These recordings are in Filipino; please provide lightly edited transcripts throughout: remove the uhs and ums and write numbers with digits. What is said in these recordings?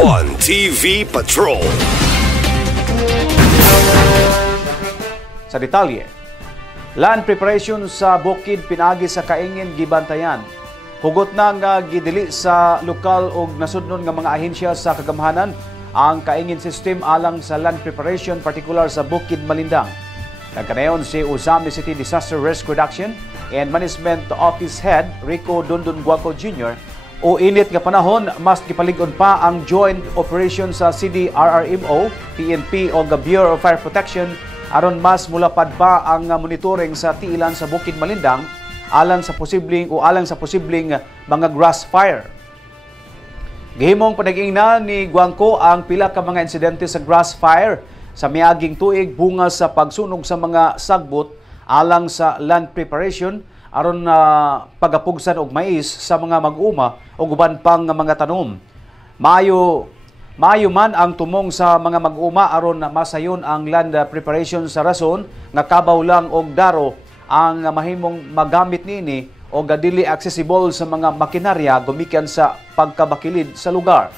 One TV Patrol. Sa detalye, land preparation sa bukid pinagi sa Kaingin gibantayan. Hugot na nga gidili sa lokal ug nasudnon nga mga ahensya sa kagamhanan ang Kaingin system alang sa land preparation partikular sa Bukid Malindang. Nagkanayon si Usami City Disaster Risk Reduction and Management Office Head Rico Dundun Guaco Jr. O init nga panahon, mas gipalig-on pa ang joint operation sa CDRRMO, PNP o Bureau of Fire Protection aron mas mulapad pa ang monitoring sa tiilan sa Bukid Malindang alang sa posibleng mga grass fire. Gihimong panag-ingna ni Guangco ang pila ka mga insidente sa grass fire sa miaging tuig bunga sa pagsunog sa mga sagbot alang sa land preparation aron pagapugsan og mais sa mga mag-uma o uban pang mga tanom. Maayo man ang tumong sa mga mag-uma aron masayon ang land preparation sa rason nga kabaw lang og daro ang mahimong magamit niini o gadili accessible sa mga makinarya gumikan sa pagkabakilid sa lugar.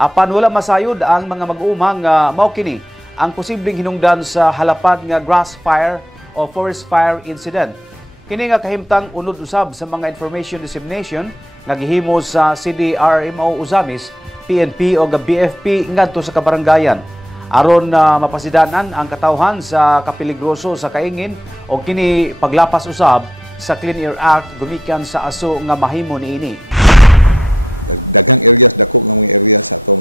Apan wala masayod ang mga mag-uma nga mao kini ang posibleng hinungdan sa halapad nga grass fire o forest fire incident. Kini nga kahimtang unod usab sa mga information dissemination nga gihimo sa CDRMO Usamis, PNP o BFP ngadto sa kabarangayan aron mapasidanan ang katawhan sa kapiligroso sa Kaingin o kini paglapas usab sa Clean Air Act gumikan sa aso nga mahimo niini. Daghang areas, dako nga mga areas sa atong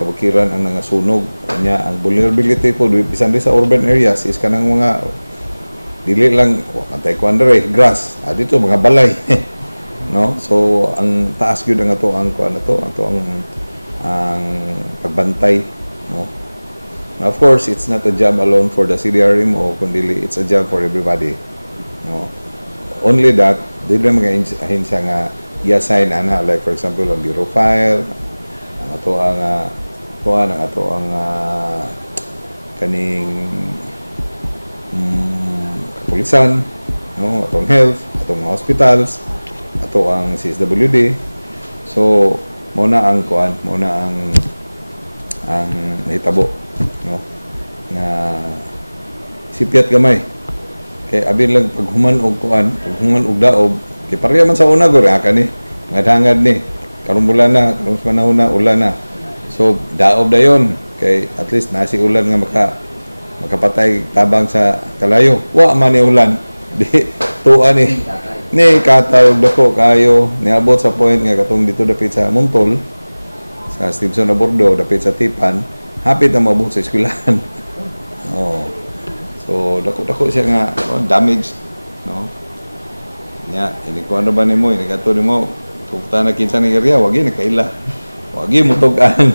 kabukiran ang nangasunog nya ang vulnerability po bisan sa urban areas is kanang mga dili lang antay ko andre grass dito mga balay no, so ang taas gyud ang ato ang ang pagbantay no. Now, of course it's not a job alone for the CDRM o kundi it's a job for everybody no. Only that dili mga ahensya nga i-assign ana like for example ang Bureau of Fire ang ato ang kaning kapulisan no, atong health, atong mga hospitals, ato ang CSWD. So muna ang nahitabo no nga sipyat gamay kay abin lang paghuman og daob kay pareha man sa una gori ni nga dangad ni karong bulan na karong panahon na ulan na. So daob dayon kay at least nasi ulan nga makapatay tabang sa kalayo. Wa man ni ulan. Di tuan ni katawag dako kayo niabot sa point nga katong dito dapit sa Montol sa Stevenson Abordo dapit sa Tipan hapit na mabot sa eskwelahan. Oh. So dako siya nga damage no. Nya ini ko ano ba nimo ini kato nimo tuta na kinsa ni area wagi na kaila. Wagi mo tugan.